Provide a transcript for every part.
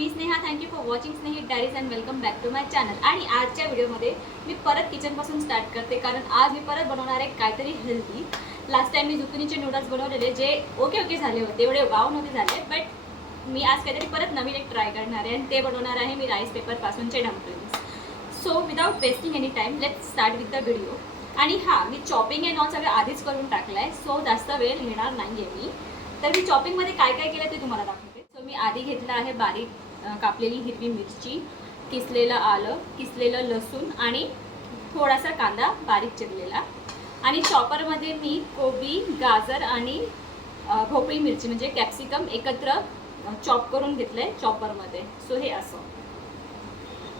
Me Sneha. Thank you for watching Snehi Diaries and welcome back to my channel. आणि आजच्या व्हिडिओमध्ये मी परत किचनपासून स्टार्ट करते, कारण आज मी परत बनवणार आहे काहीतरी हेल्दी. लास्ट टाइम मी झुकनीचे नूडल्स बनवलेले, जे ओके झाले होते, एवढे वाव नव्हते झाले, बट मी आज काहीतरी परत नवीन एक ट्राय करणार आहे आणि ते बनवणार आहे मी राईस पेपरपासूनचे dumplings. So without wasting any time let's start with the video. आणि हां, मी चॉपिंग अँड ऑल सगळं आधीच करून टाकलं आहे, सो जास्त वेळ घेणार नाही आहे मी. तर मी चॉपिंगमध्ये काय काय केलं ते तुम्हाला दाखवते. सो मी आधी घेतलं आहे बारीक कापलेली हिरवी मिरची, किसलेलं आलं, किसलेलं लसूण आणि थोडासा कांदा बारीक चिरलेला. आणि चॉपरमध्ये मी कोबी, गाजर आणि भोपळी मिरची म्हणजे कॅप्सिकम एकत्र चॉप करून घेतलं आहे चॉपरमध्ये. सो हे असं.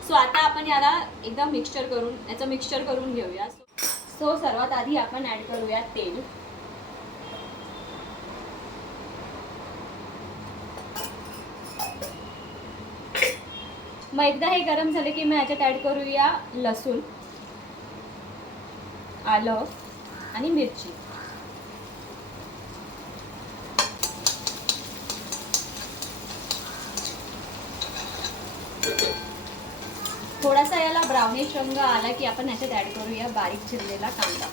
सो आता आपण याला एकदम याचं मिक्सचर करून घेऊया. सो सर्वात आधी आपण ॲड करूया तेल. मग एकदा हे गरम झाले की मग याच्यात ॲड करूया लसूण, आलं आणि मिरची. थोडासा याला ब्राउनिश रंग आला की आपण याच्यात ॲड करूया बारीक चिरलेला कांदा.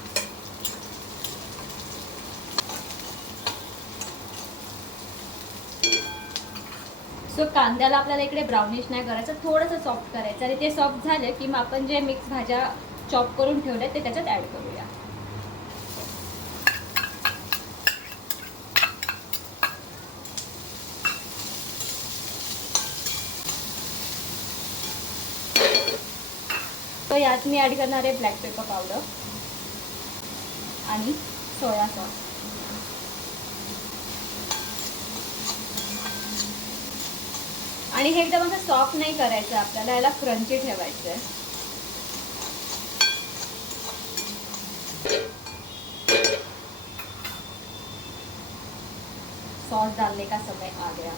सो कांद्याला आपल्याला इकडे ब्राउनिश नाही करायचं, थोडंसं सॉफ्ट करायचं. आणि ते सॉफ्ट झाले की मग आपण जे मिक्स भाज्या चॉप करून ठेवल्या ते त्याच्यात ॲड करूया. तो यात मी ॲड करणार आहे ब्लॅक पेपर पावडर आणि सोया सॉस. आणि हे एकदम असं सॉफ्ट नाही करायचं, आपल्याला याला क्रंची ठेवायचं आहे. सॉस डालने का समय आ गया.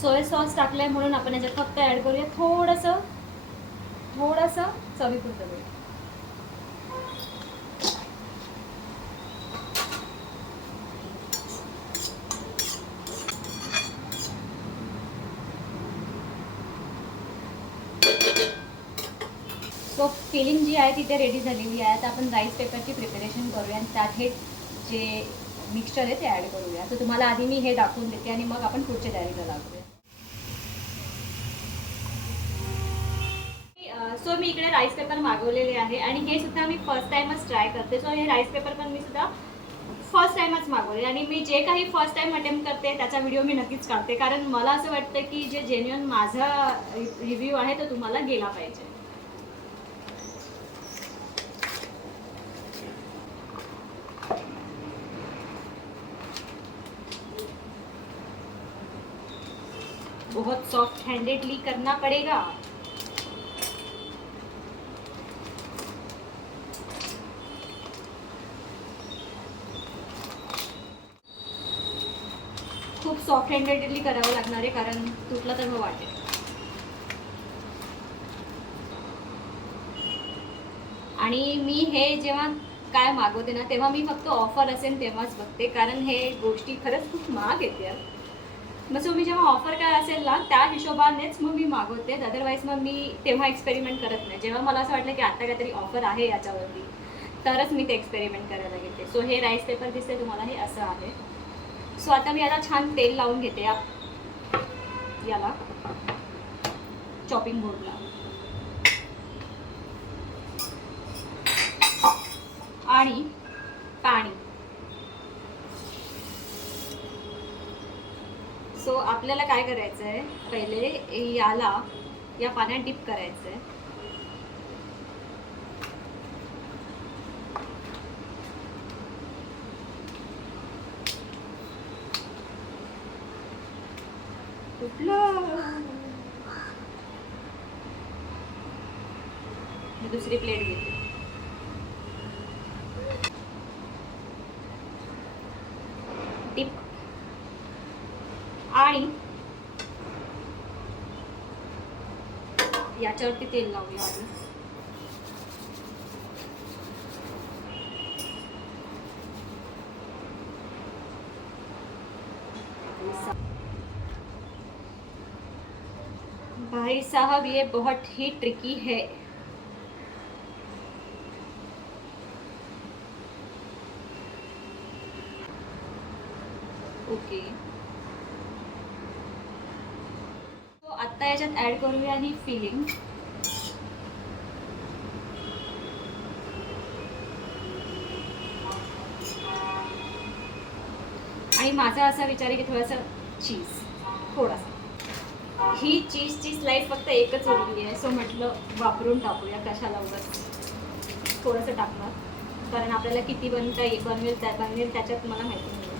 सोया सॉस टाकलंय म्हणून आपण याच्यात फक्त ऍड करूया थोडंसं चवीपुरतं मीठ. सो फिलिंग जी आहे ती ते रेडी झालेली आहे. आता आपण राईस पेपरची प्रिपरेशन करूया आणि त्यात हे जे मिक्सचर आहे ते ॲड करूया. तर तुम्हाला आधी मी हे दाखवून देते आणि मग आपण पुढच्या तयारीला लागूया. सो मी इकडे राईस पेपर मागवलेले आहे आणि हे सुद्धा मी फर्स्ट टाइमच ट्राय करते. सो हे राईस पेपर पण मी सुद्धा फर्स्ट टाइमच मागवले आणि मी जे काही फर्स्ट टाइम अटेम्प्ट करते त्याचा व्हिडिओ मी नक्कीच काढते, कारण मला असं वाटतं की जे जेन्युइन माझा रिव्ह्यू आहे तो तुम्हाला गेला पाहिजे. बहुत सॉफ्ट हैंडेडली करना पड़ेगा. खूप सॉफ्ट हँडेडली करावं लागणार आहे, कारण तुटलं तर मग वाटेल. आणि मी हे जेव्हा काय मागवते ना तेव्हा मी फक्त ऑफर असेल तेव्हाच बघते, कारण हे गोष्टी खरंच खूप महाग येते. मग सो मी जेव्हा ऑफर काय असेल ना त्या हिशोबानेच मग मी मागवते, अदरवाईज मग मी तेव्हा एक्सपेरिमेंट करत नाही. जेव्हा मला असं वाटलं की आता काहीतरी ऑफर आहे याच्यावरती तरच मी ते एक्सपेरिमेंट करायला घेते. सो हे राईस पेपर दिसते तुम्हाला, हे असं आहे. सो आता मी याला छान तेल लावून घेते याला चॉपिंग बोर्डला. आणि पाणी. सो आपल्याला काय करायचं आहे, पहिले याला या पाण्यात डिप करायचं आहे. मी दुसरी प्लेट घेते. डिप आणि याच्यावरती तेल लावूया आधी. भाई साहब ये बहुत ही ट्रिकी है। ओके, तो आता याच्यात ऍड करूया ही फिलिंग. आणि माझा असा विचार आहे की थोडासा चीज, थोडासा. ही चीजची स्लाइस फक्त एकच उरली आहे, सो म्हटलं वापरून टाकूया, कशाला उगाच थोडंसं टाकणार, कारण आपल्याला किती बनवेल त्याच्यात मला माहिती नाही.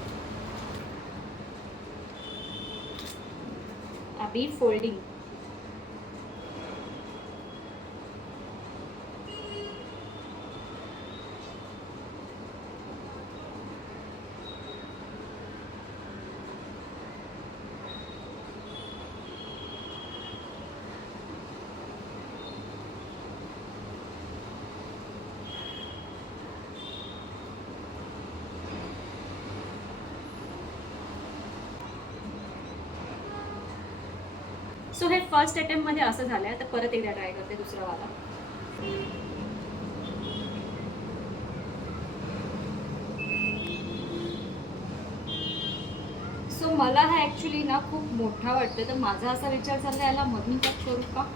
अभी फोल्डिंग. सो हे फर्स्ट अटेम्प्टमध्ये असं झालं आहे. तर परत एकदा ट्राय करते दुसरा वाला. सो मला हा ॲक्च्युली ना खूप मोठा वाटतं, तर माझा असा विचार चालला याला मधून कट करू का.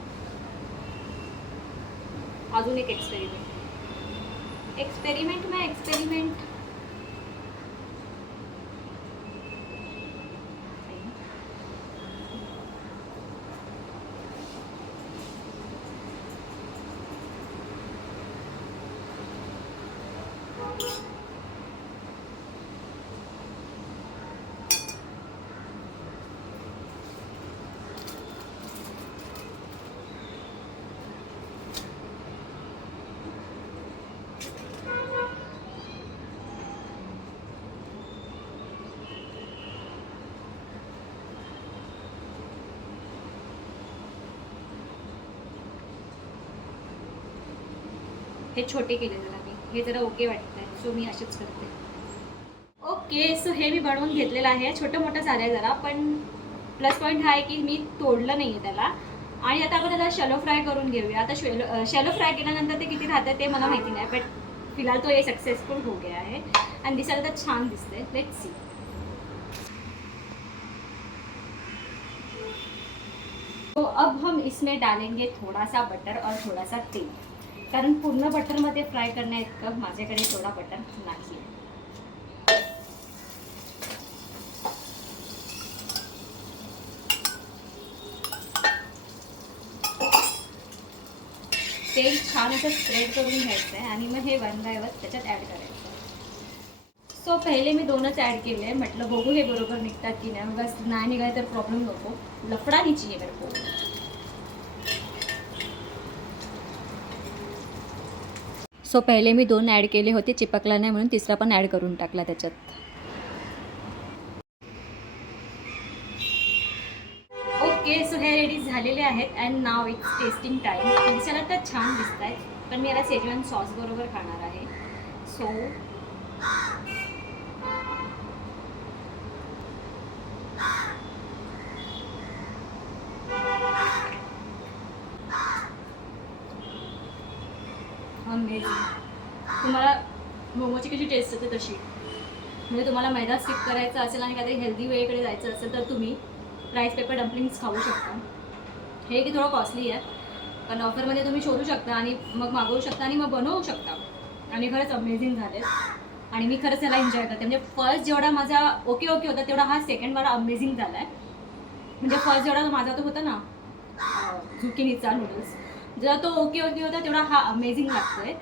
अजून एक एक्सपेरिमेंट. हे छोटे केले जरा मी, हे जरा ओके वाटतंय, सो मी असेच करते. ओके, सो हे मी बनवून घेतलेलं आहे. छोटं मोठं झालं आहे जरा, पण प्लस पॉईंट हा आहे की मी तोडलं नाही आहे त्याला. आणि आता आपण त्याला शॅलो फ्राय करून घेऊया. आता शॅलो फ्राय केल्यानंतर ते किती राहतं ते मला माहिती नाही, बट फिलहाल तो ये सक्सेसफुल हो गया है आणि दिसायला तर छान दिसतंय. Let's see. तो अब हम इसमें डालेंगे थोड़ा सा बटर और थोड़ा सा तेल, कारण पूर्ण बटरमध्ये फ्राय करण्या इतकं माझ्याकडे थोडा बटर नाही. तेल छान असं स्प्रेड करून घ्यायचं आहे आणि मग हे वन बाय वन त्याच्यात ॲड करायचं. सो पहिले मी 2च ॲड केले. म्हटलं बघू हे बरोबर निघतात की नाही, बस नाही निघाले तर प्रॉब्लेम नको, लफडा नहीं चाहिए मेरे को. सो पहिले मी 2 ॲड केले होते, चिपकला नाही म्हणून तिसरा पण ॲड करून टाकला त्याच्यात. ओके, सो हे रेडी झालेले आहेत and now it's testing time. दिसायला तर छान दिसत आहेत, पण मी याला शेजवान सॉस बरोबर खाणार आहे. सो तुम्हाला मोमोची कशी टेस्ट येते तशी, म्हणजे तुम्हाला मैदा स्किप करायचा असेल आणि काहीतरी हेल्दी वेकडे जायचं असेल तर तुम्ही राईस पेपर डम्पलिंग्स खाऊ शकता. हे की थोडं कॉस्टली आहे, पण ऑफरमध्ये तुम्ही शोधू शकता आणि मग मागवू शकता आणि मग बनवू शकता. आणि खरंच अमेझिंग झाले आणि मी खरंच याला एन्जॉय करते. म्हणजे फर्स्ट जेवढा माझा ओके होता तेवढा हा सेकंड मला अमेझिंग झाला आहे. म्हणजे फर्स्ट जेवढा माझा तो होता ना झुकिनीचा नूडल्स, जेव्हा तो ओके होता तेवढा हा अमेझिंग लागतोय.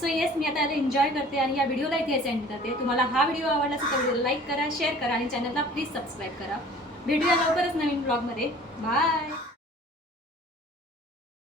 सो येस, मी आता याला एन्जॉय करते आणि या व्हिडिओला इथे सेंड करते. तुम्हाला हा व्हिडिओ आवडला असेल तर व्हिडिओला लाईक करा, शेअर करा आणि चॅनलला प्लीज सबस्क्राईब करा. भेटूया लवकरच नवीन ब्लॉगमध्ये. बाय.